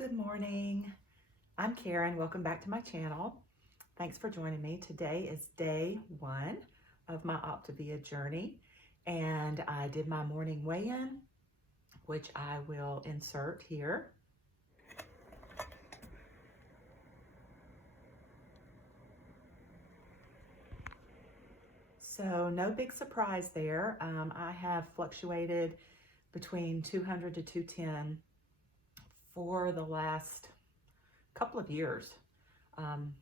Good morning. I'm Karen. Welcome back to my channel. Thanks for joining me. Today is day one of my Optavia journey, and I did my morning weigh-in, which I will insert here. So no big surprise there. I have fluctuated between 200 to 210 for the last couple of years.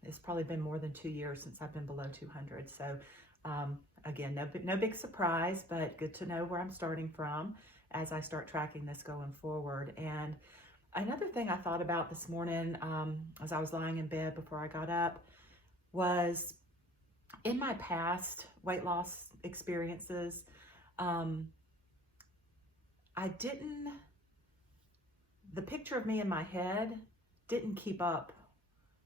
It's probably been more than 2 years since I've been below 200. So again, no big surprise, but good to know where I'm starting from as I start tracking this going forward. And another thing I thought about this morning as I was lying in bed before I got up was in my past weight loss experiences, the picture of me in my head didn't keep up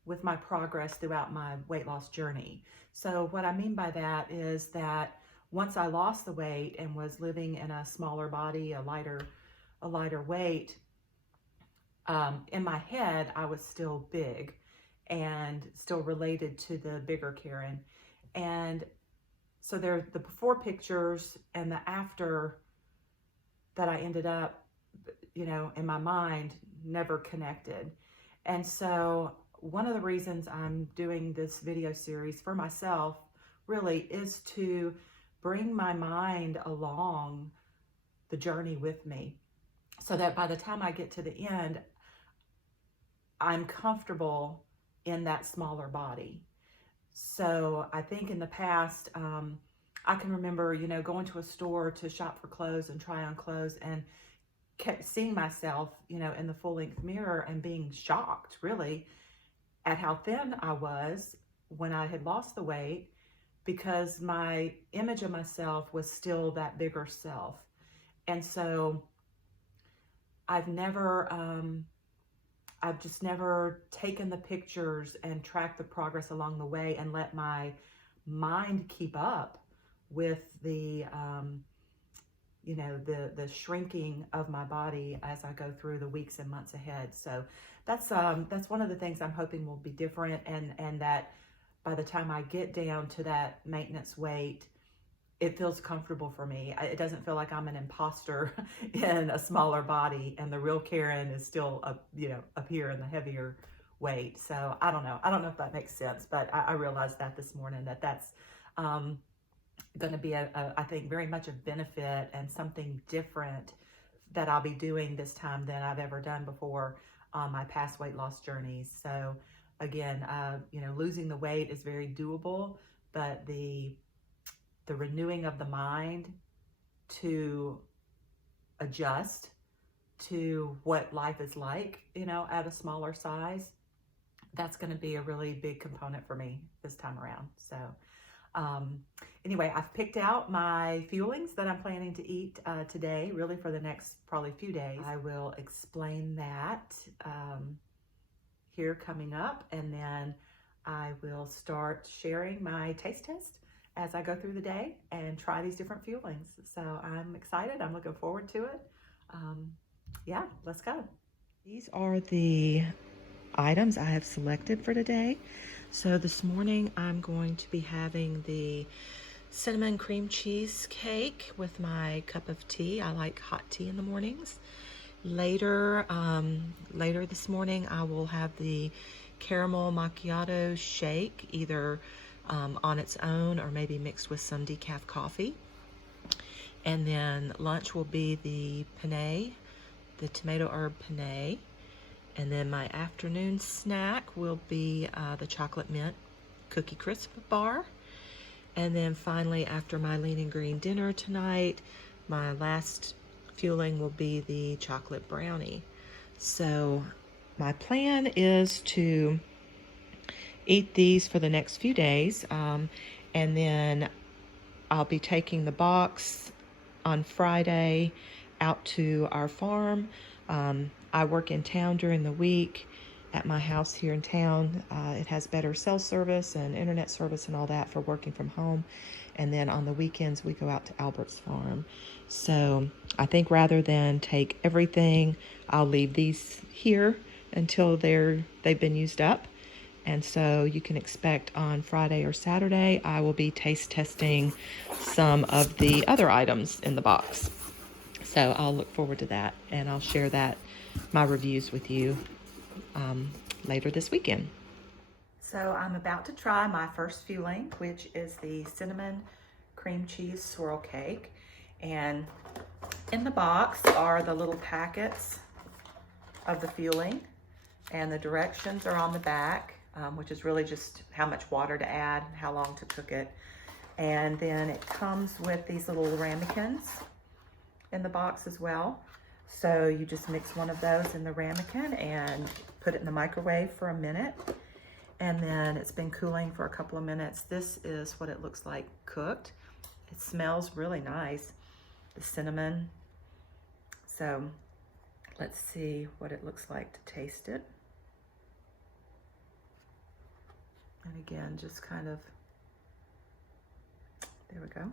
with my progress throughout my weight loss journey. So what I mean by that is that once I lost the weight and was living in a smaller body, a lighter weight, in my head, I was still big and still related to the bigger Karen. And so there's the before pictures and the after that I ended up, in my mind, never connected. And so one of the reasons I'm doing this video series for myself really is to bring my mind along the journey with me so that by the time I get to the end, I'm comfortable in that smaller body. So I think in the past, I can remember, going to a store to shop for clothes and try on clothes and kept seeing myself, in the full-length mirror and being shocked, really, at how thin I was when I had lost the weight, because my image of myself was still that bigger self. And so I've just never taken the pictures and tracked the progress along the way and let my mind keep up with the shrinking of my body as I go through the weeks and months ahead. So that's one of the things I'm hoping will be different, and that by the time I get down to that maintenance weight, it feels comfortable for me. It doesn't feel like I'm an imposter in a smaller body and the real Karen is still up here in the heavier weight. So I don't know if that makes sense, but I realized that this morning, that's going to be I think very much a benefit and something different that I'll be doing this time than I've ever done before on my past weight loss journeys. So again, losing the weight is very doable, but the renewing of the mind to adjust to what life is like, at a smaller size, that's going to be a really big component for me this time around. So anyway, I've picked out my fuelings that I'm planning to eat today, really for the next probably few days. I will explain that here coming up, and then I will start sharing my taste test as I go through the day and try these different fuelings. So I'm excited. I'm looking forward to it. Yeah, let's go. These are the items I have selected for today. So this morning I'm going to be having the cinnamon cream cheese cake with my cup of tea. I like hot tea in the mornings. Later this morning I will have the caramel macchiato shake, either on its own or maybe mixed with some decaf coffee. And then lunch will be the penne, the tomato herb penne. And then my afternoon snack will be the chocolate mint cookie crisp bar. And then finally, after my lean and green dinner tonight, my last fueling will be the chocolate brownie. So my plan is to eat these for the next few days, and then I'll be taking the box on Friday out to our farm. I work in town during the week at my house here in town. It has better cell service and internet service and all that for working from home. And then on the weekends, we go out to Albert's farm. So I think rather than take everything, I'll leave these here until they've been used up. And so you can expect on Friday or Saturday, I will be taste testing some of the other items in the box. So I'll look forward to that, and I'll share my reviews with you later this weekend. So I'm about to try my first fueling, which is the cinnamon cream cheese swirl cake. And in the box are the little packets of the fueling, and the directions are on the back, which is really just how much water to add, how long to cook it. And then it comes with these little ramekins in the box as well. So you just mix one of those in the ramekin and put it in the microwave for a minute. And then it's been cooling for a couple of minutes. This is what it looks like cooked. It smells really nice, the cinnamon. So let's see what it looks like to taste it. And again, just kind of, there we go.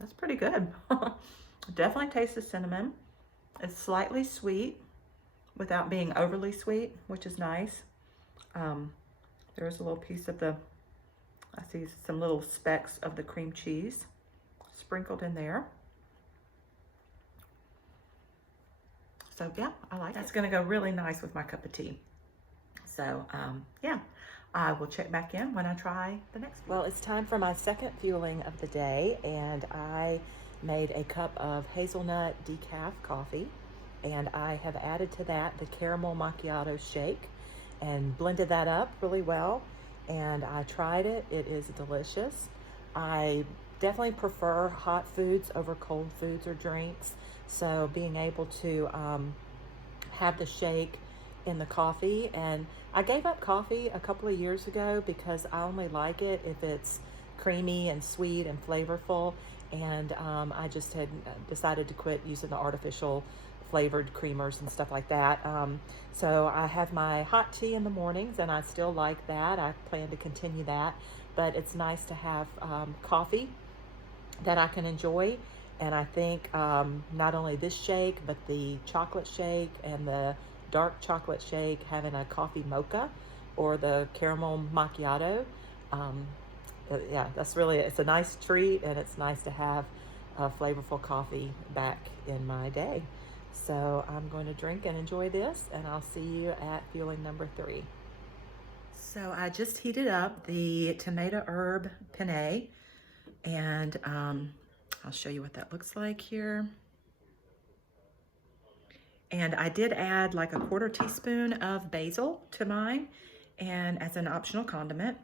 That's pretty good. Definitely taste the cinnamon. It's slightly sweet without being overly sweet, which is nice. There's a little piece of I see some little specks of the cream cheese sprinkled in there. So yeah, I like it. That's gonna go really nice with my cup of tea. So yeah, I will check back in when I try the next one. Well, it's time for my second fueling of the day, and I made a cup of hazelnut decaf coffee, and I have added to that the caramel macchiato shake and blended that up really well. And I tried it. It is delicious. I definitely prefer hot foods over cold foods or drinks. So being able to have the shake in the coffee, and I gave up coffee a couple of years ago because I only like it if it's creamy and sweet and flavorful. And I just had decided to quit using the artificial flavored creamers and stuff like that. So I have my hot tea in the mornings, and I still like that. I plan to continue that, but it's nice to have coffee that I can enjoy. And I think not only this shake, but the chocolate shake and the dark chocolate shake, having a coffee mocha or the caramel macchiato, yeah, it's a nice treat, and it's nice to have a flavorful coffee back in my day. So I'm going to drink and enjoy this, and I'll see you at fueling number 3. So I just heated up the tomato herb penne, and I'll show you what that looks like here. And I did add like a 1/4 teaspoon of basil to mine, and as an optional condiment.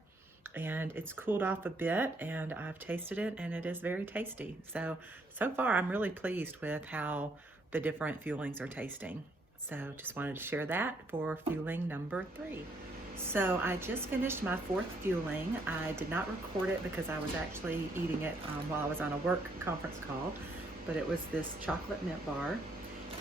And it's cooled off a bit, and I've tasted it, and it is very tasty. So far I'm really pleased with how the different fuelings are tasting. So just wanted to share that for fueling number 3. So I just finished my 4th fueling. I did not record it because I was actually eating it while I was on a work conference call, but it was this chocolate mint bar,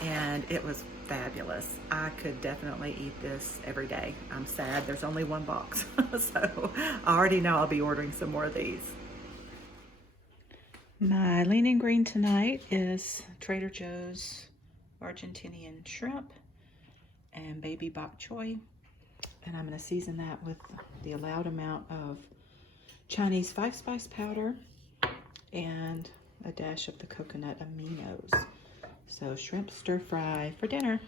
and it was fabulous. I could definitely eat this every day. I'm sad there's only one box, so I already know I'll be ordering some more of these. My lean green tonight is Trader Joe's Argentinian shrimp and baby bok choy, and I'm going to season that with the allowed amount of Chinese 5-spice powder and a dash of the coconut aminos. So shrimp stir fry for dinner.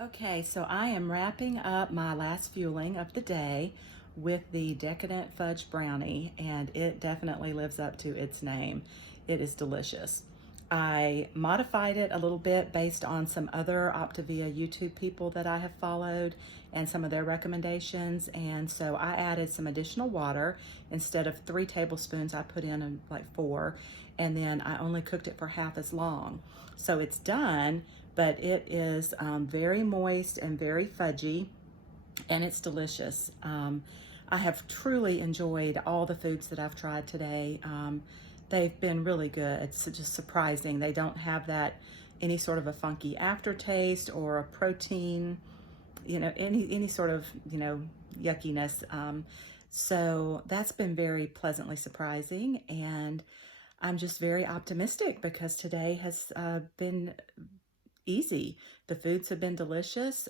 Okay, so I am wrapping up my last fueling of the day with the Decadent Fudge Brownie, and it definitely lives up to its name. It is delicious. I modified it a little bit based on some other Optavia YouTube people that I have followed and some of their recommendations, and so I added some additional water. Instead of 3 tablespoons, I put in like 4, and then I only cooked it for half as long. So it's done, but it is very moist and very fudgy, and it's delicious. I have truly enjoyed all the foods that I've tried today. They've been really good. It's just surprising. They don't have any sort of a funky aftertaste or a protein, any sort of, yuckiness. So that's been very pleasantly surprising. And I'm just very optimistic because today has been easy. The foods have been delicious.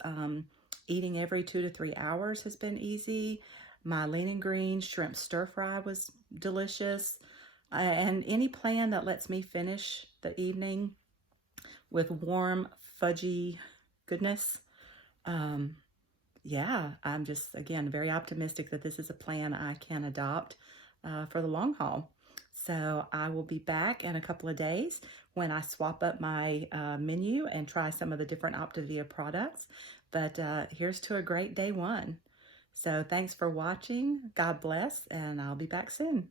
Eating every 2 to 3 hours has been easy. My lean and green shrimp stir fry was delicious. And any plan that lets me finish the evening with warm, fudgy goodness. Um, yeah, I'm just, again, very optimistic that this is a plan I can adopt for the long haul. So I will be back in a couple of days when I swap up my menu and try some of the different Optavia products. But here's to a great day one. So thanks for watching. God bless, and I'll be back soon.